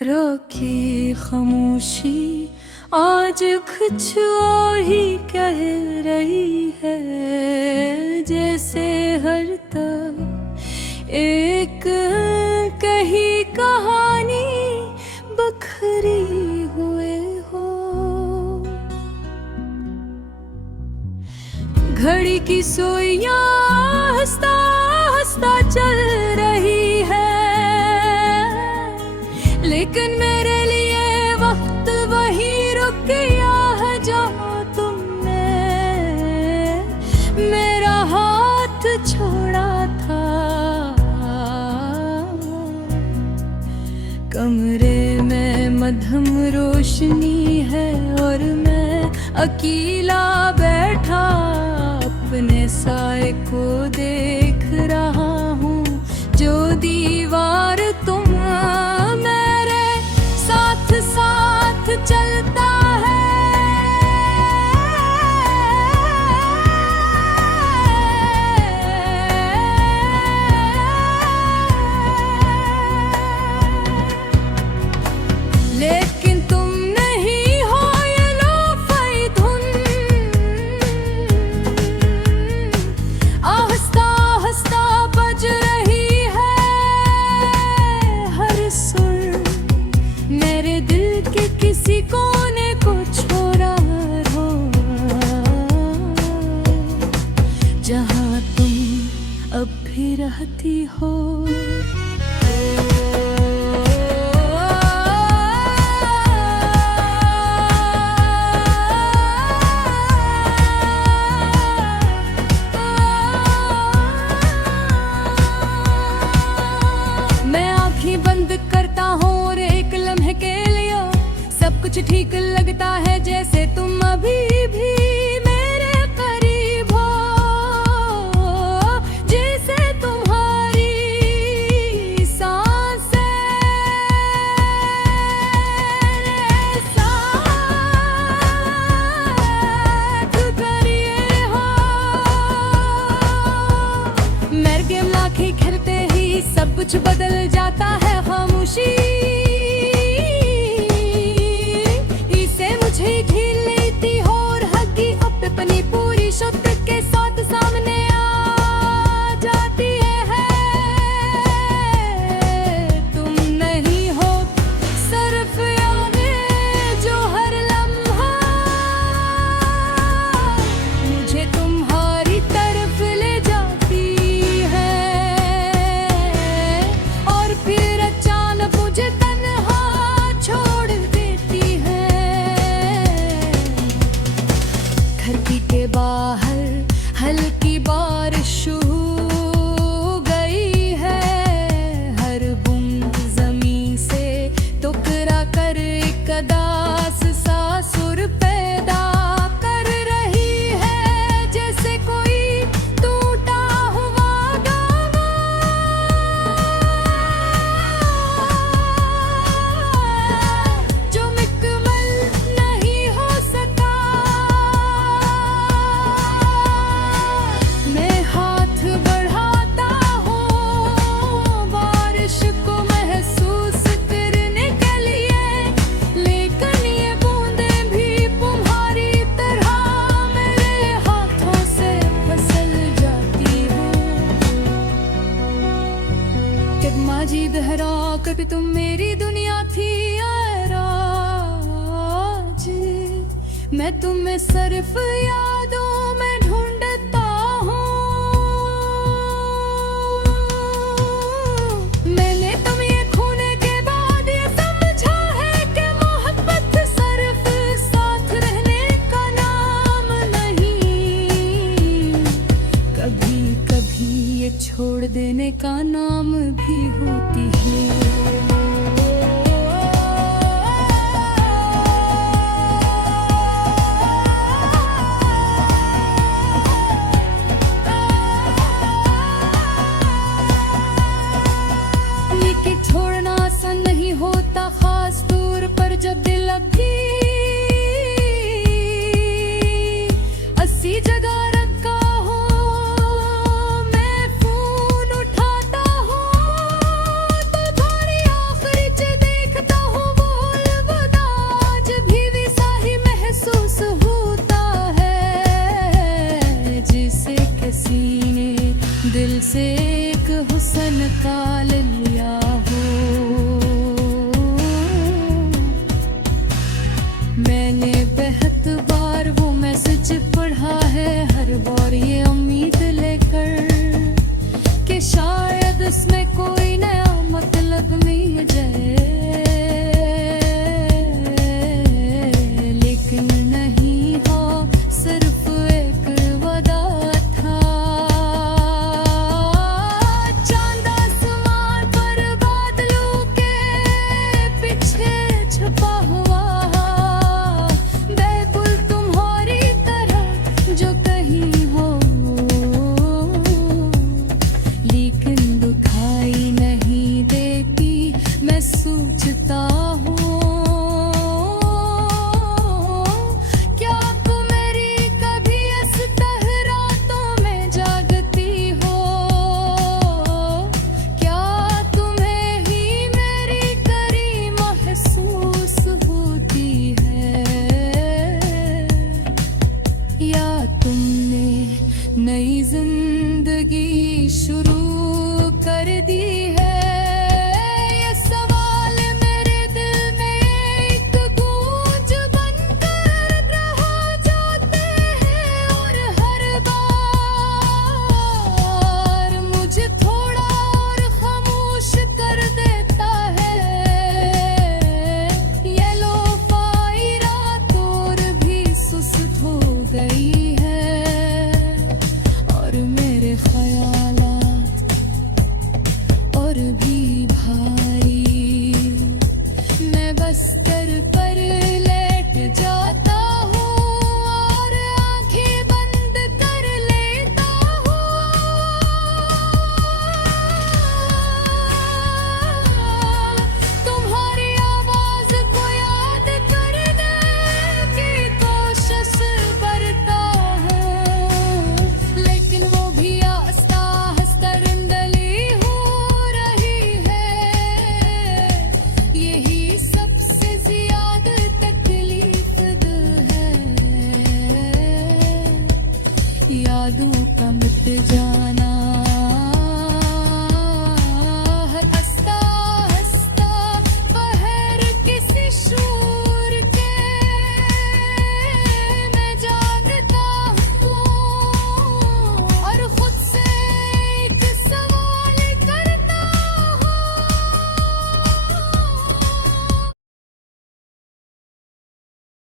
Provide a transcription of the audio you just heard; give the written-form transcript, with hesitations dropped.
रोकी खामोशी आज कुछ और ही कह रही है, जैसे हर तक एक कही कहानी बखरी हुए हो। घड़ी की सुइयां हंसता हंसता चल रही है, लेकिन मेरे लिए वक्त वही रुक गया है जहाँ तुमने मेरा हाथ छोड़ा था। कमरे में मध्यम रोशनी है और मैं अकेला बैठा अपने साए को देख रहा हूँ, जो दीवार तुम साथ चलता है। लेकिन तुम नहीं हो ये लोफी धुन, आहिस्ता आहिस्ता बज रही है हर सुर, मेरे दिल के किसी कोने को छोड़ा हो, जहाँ तुम अब भी रहती हो। मैं आँखें बंद करता हूँ और एक लम्हे के लिए सब कुछ ठीक लगता है, जैसे तुम अभी भी मेरे करीब हो, जैसे तुम्हारी सांसें साथ करिए हो। मेरे गेम लाखे खेलते ही सब कुछ बदल जाता है, खामोशी मुझे झील लेती हो और हगी अपनी पूरी शक्ति के साथ सामने आ जाती है। तुम नहीं हो सिर्फ यादें जो हर लम्हा मुझे तुम्हारी तरफ ले जाती है, और फिर अचानक मुझे तन्हा छोड़ देती है। खिड़की के बाहर हल्की बारिश हो गई है, हर बूंद जमीन से टकरा कर एक उदास सा सुर पैदा कर रही है, जैसे कोई टूटा हुआ गाना जो मुकम्मल नहीं हो सका। मैं हाथ बढ़ाता हूँ बारिश को महसूस करने के लिए, लेकिन ये बूंदें भी तुम्हारी तरह मेरे हाथों से फिसल जाती हैं। कदमा जी दोहरा कभी तुम मेरी दुनिया थी यार, आज मैं तुम्हें सिर्फ यादों में ढूंढता हूँ। मैंने तुम्हें खोने के बाद ये समझा है कि मोहब्बत सिर्फ साथ रहने का नाम नहीं, कभी कभी ये छोड़ देने का नाम भी होती है। लेकिन छोड़ना आसान नहीं होता, खास तौर पर जब दिल अभी अस्सी जगह रखा हो। मैं फोन उठाता हूँ तो थोड़ी आखिरी देखता हूँ। इसमें कोई नया मतलब मिल जाए, लेकिन नहीं हो सिर्फ एक वादा था। चांद आसमान पर बादलों के पीछे छुपा हुआ, बेबुल तुम्हारी तरह जो कहीं हो, लेकिन दुखाई नहीं देती मैं सोचता हूँ। क्या तुम मेरी कभी इस तरह रातों में जागती हो? क्या तुम्हें ही मेरी करी महसूस होती है? या तुमने नई जिंदगी शुरू कर दी है? ये सवाल मेरे दिल में एक गूंज बनकर रह जाते हैं, और हर बार मुझे थोड़ा और खामोश कर देता है। ये लोफाई रात और भी सुस्त हो गई है, और मेरे ख्यालात और भी भारी। मैं बस्तर पर लेट जाता हूँ और आंखें बंद कर लेता हूँ। तुम्हारी आवाज को याद करने की कोशिश करता हूँ, लेकिन वो भी आस्ता आस्ता धुंधली हो रही है। यही सबसे ज्यादा तकलीफ है, यादों का मिट जाना।